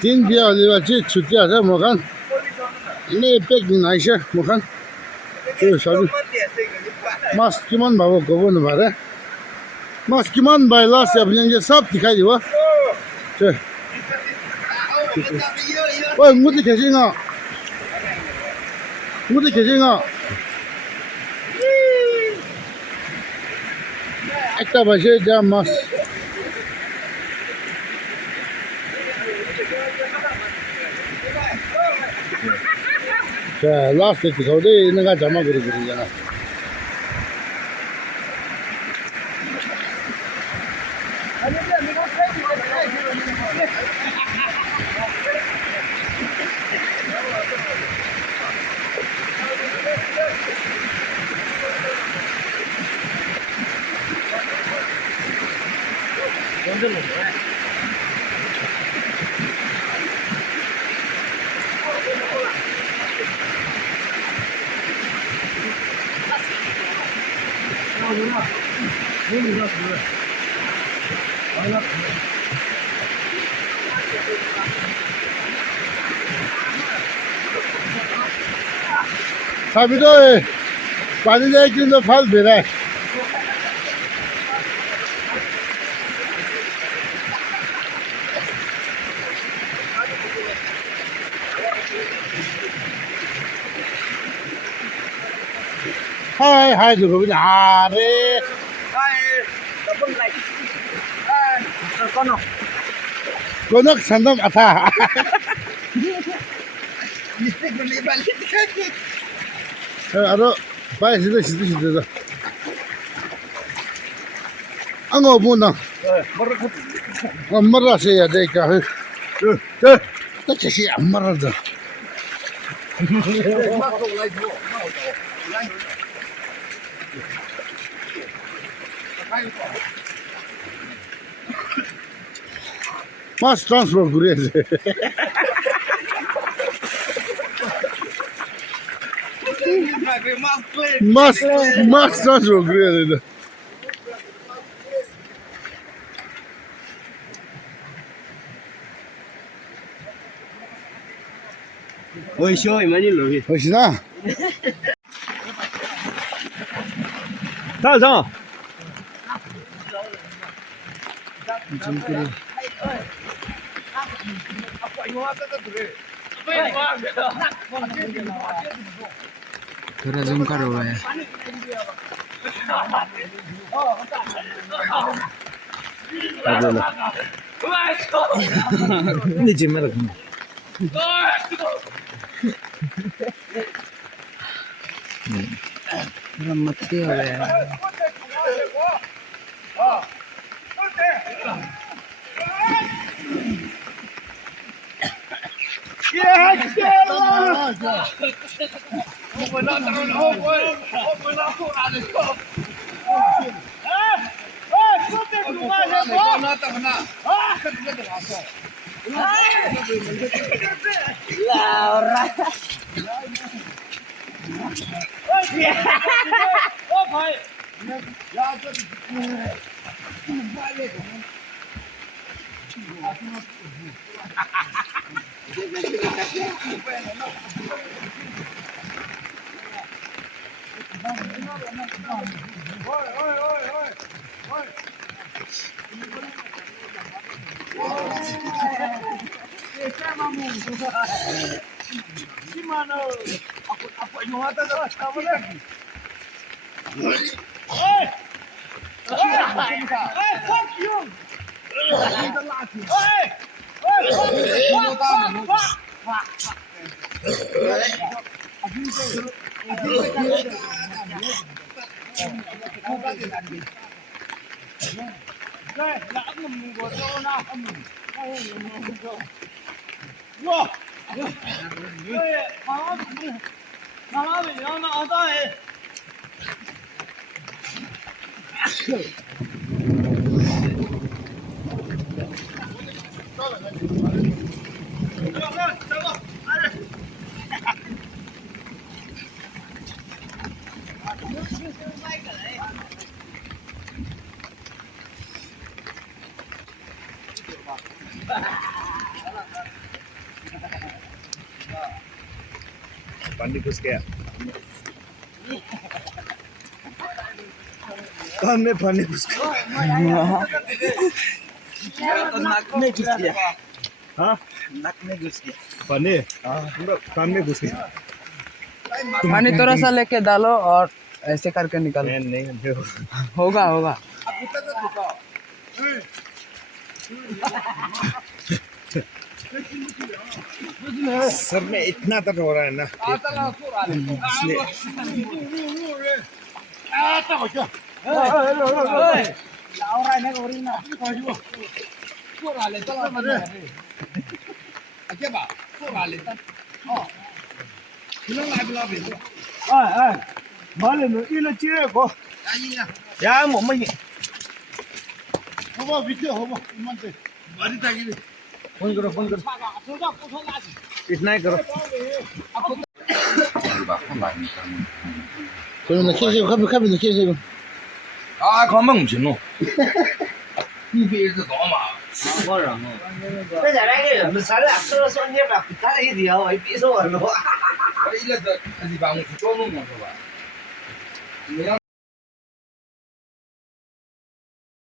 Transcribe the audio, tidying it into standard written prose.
今天我这去出家的，我看那北京那些，我看就啥子，mas kiman bawa kau pun ada, mas kiman bawa siapa yang je sab dikai juga, cek, wah muda kecil ngah, muda kecil ngah, ekta bahasa jam mas. 자, 라스트 거기 있는 거 잠만 그러잖아. 사비도 많이 내기는 팔비래. hai hai rồi nhà đấy con nước sản phẩm à 알아 빨리 시도 안 거 보나 엄마라 해야 되니까 저 다시 안 말하다 마스 트랜스퍼 그래야지 마스 트랜스퍼 그래야 된다 Ôi xôi mà đi lùi. 멋있나? Sao sao? थोड़ा zoom करो भाई नीचे में रखना मत पानी घुस गया कान में पानी घुस गया नाक में घुस गया हाँ नाक में घुस गया पानी कान में घुस गया पानी थोड़ा सा लेके डालो और ऐसे करके निकालो नहीं होगा होगा सर में इतना दर्द हो रहा है ना इसलिए 말에 너 일을 찌고 야 뭐 호박 밑에 호박 이만데 말이 다기네. फोन करो इतना ही करो 그러면 계속 카빈 계속. 아, 건강 진노.你别是多嘛。这家那个人们咱俩说你把他那一条，我别说我了。我一个这地方我去找弄了是吧？